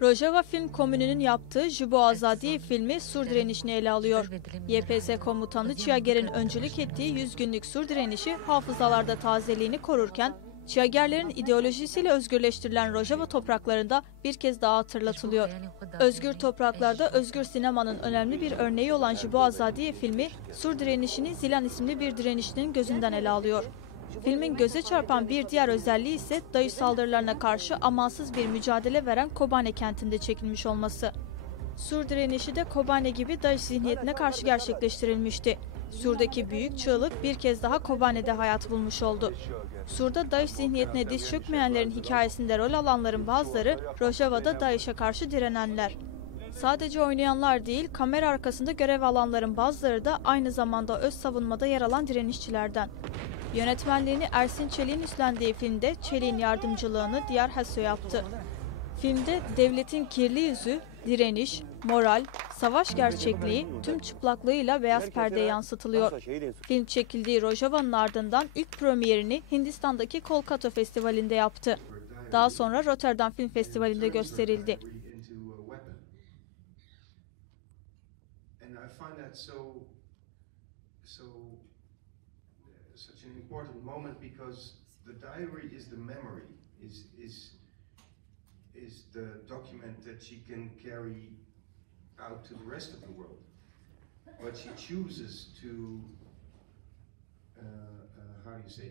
Rojava Film Komünü'nün yaptığı Jibo Azadi filmi Sur direnişini ele alıyor. YPS komutanı Çiager'in öncülük ettiği 100 günlük Sur direnişi hafızalarda tazeliğini korurken, Çiagerlerin ideolojisiyle özgürleştirilen Rojava topraklarında bir kez daha hatırlatılıyor. Özgür topraklarda özgür sinemanın önemli bir örneği olan Jibo Azadi filmi, Sur direnişini Zilan isimli bir direnişçinin gözünden ele alıyor. Filmin göze çarpan bir diğer özelliği ise DAEŞ saldırılarına karşı amansız bir mücadele veren Kobane kentinde çekilmiş olması. Sur direnişi de Kobane gibi DAEŞ zihniyetine karşı gerçekleştirilmişti. Sur'daki büyük çığlık bir kez daha Kobane'de hayat bulmuş oldu. Sur'da DAEŞ zihniyetine diz çökmeyenlerin hikayesinde rol alanların bazıları, Rojava'da DAEŞ'e karşı direnenler. Sadece oynayanlar değil, kamera arkasında görev alanların bazıları da aynı zamanda öz savunmada yer alan direnişçilerden. Yönetmenliğini Ersin Çelik'in üstlendiği filmde Çelik'in yardımcılığını Diyar Hasso yaptı. Filmde devletin kirli yüzü, direniş, moral, savaş gerçekliği tüm çıplaklığıyla beyaz perdeye yansıtılıyor. Film çekildiği Rojava'nın ardından ilk premierini Hindistan'daki Kolkata Festivali'nde yaptı. Daha sonra Rotterdam Film Festivali'nde gösterildi. Such an important moment because the diary is the memory, is the document that she can carry out to the rest of the world. But she chooses to, how do you say,